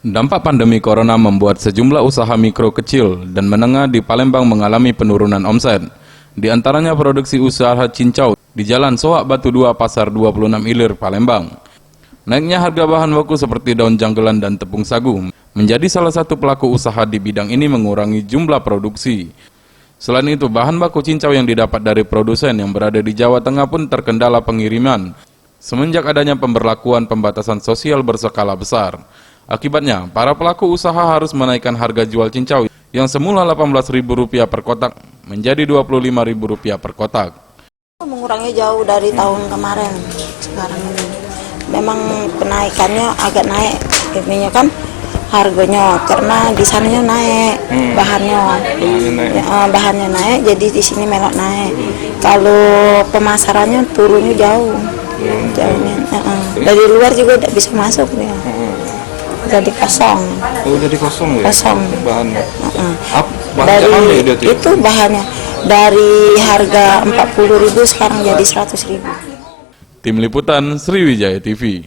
Dampak pandemi corona membuat sejumlah usaha mikro kecil dan menengah di Palembang mengalami penurunan omset. Di antaranya produksi usaha cincau di Jalan Soak Batu 2 Pasar 26 Ilir, Palembang. Naiknya harga bahan baku seperti daun janggelan dan tepung sagu menjadi salah satu pelaku usaha di bidang ini mengurangi jumlah produksi. Selain itu, bahan baku cincau yang didapat dari produsen yang berada di Jawa Tengah pun terkendala pengiriman semenjak adanya pemberlakuan pembatasan sosial berskala besar. Akibatnya, para pelaku usaha harus menaikkan harga jual cincau yang semula Rp18.000 per kotak menjadi Rp25.000 per kotak. Mengurangi jauh dari tahun kemarin. Sekarang ini memang kenaikannya agak naik, ininya kan harganya karena di sananya naik bahannya naik, jadi di sini melok naik. Kalau pemasarannya turunnya jauh, jauhnya. Dari luar juga tidak bisa masuk ya. Jadi kosong. Oh, jadi kosong ya? Kosong. Bahannya? Dari itu bahannya. Dari harga 40.000 sekarang jadi 100.000. Tim Liputan Sriwijaya TV.